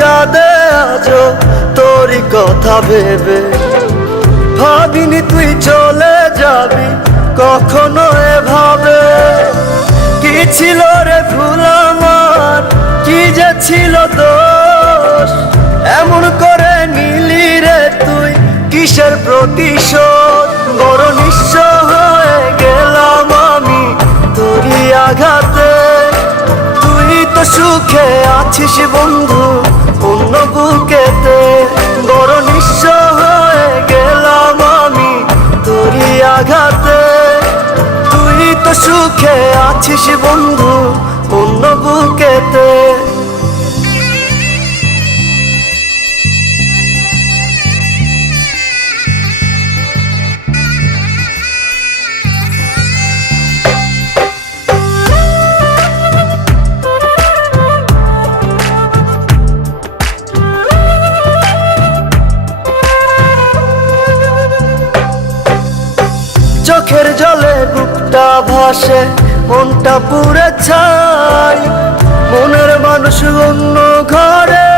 কাঁদে আজো তোরই কথা ভেবে। ভাবিনি তুই চলে যাবি কখনো এভাবে। কি ছিল রে ভুল আমার, কি যে ছিল দোষ, এমন করে নিলি রে তুই কিসের প্রতিশোধ। বড় নিঃস্ব হয়ে গেলাম আমি তোরই আঘাতে। তুই তো সুখে আছিস বন্ধু অন্য বুকেতে। বড় নিঃস্ব হয়ে গেলাম আমি তোরই আঘাতে। তুই তো সুখে আছিস বন্ধু অন্য বুকেতে। চোখের জলে বুকটা ভাসে, মনটা পুড়ে ছাই। মনের মানুষ অন্য ঘরে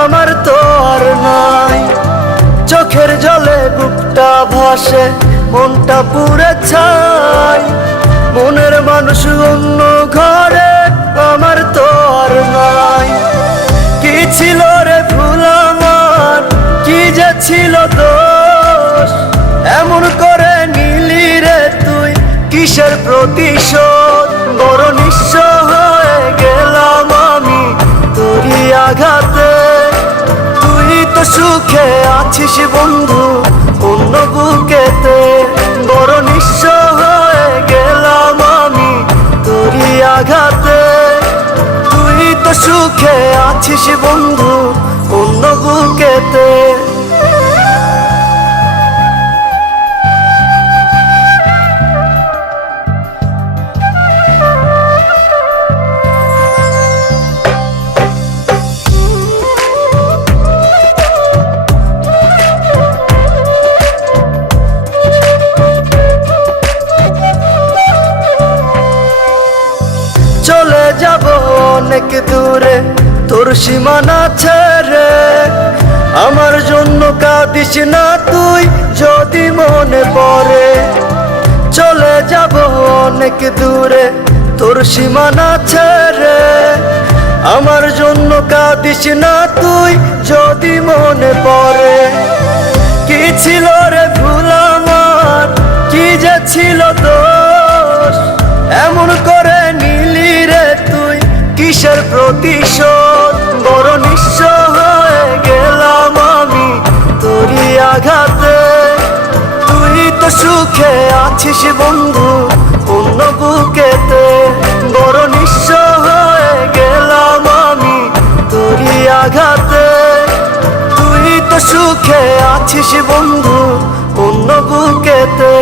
আমার তো আর নাই। চোখের জলে বুকটা ভাসে, মনটা পুড়ে ছাই। মনের মানুষ অন্য ঘরে আমার তো আর নাই। কি ছিল রে ভুল আমার, কি যে ছিল দোষ, এমন করে নিলি রে তুই কিসের প্রতিশোধ। বড় নিঃস্ব হয়ে গেলাম আমি তোরই আঘাতে। তুই তো সুখে আছিস বন্ধু অন্য বুকেতে। বড় নিঃস্ব হয়ে গেলাম আমি তোরই আঘাতে। তুই তো সুখে আছিস বন্ধু অন্য বুকেতে। চলে যাব অনেক দূরে তোর সীমানা ছেড়ে। আমার জন্য কাঁদিস না তুই যদি মনে পড়ে। চলে যাব অনেক দূরে তোর সীমানা ছেড়ে। আমার জন্য কাঁদিস না তুই যদি মনে পড়ে। কি ছিল রে ভুল আমার, কি যে ছিল দোষ, এমন করে নিলি রে তুই কিসের প্রতিশোধ। বড় নিঃস্ব হয়ে গেলাম আমি তোরই আঘাতে। তুই তো সুখে আছিস বন্ধু অন্য বুকেতে। বড় নিঃস্ব হয়ে গেলাম আমি তোরই আঘাতে। তুই তো সুখে আছিস বন্ধু অন্য বুকেতে।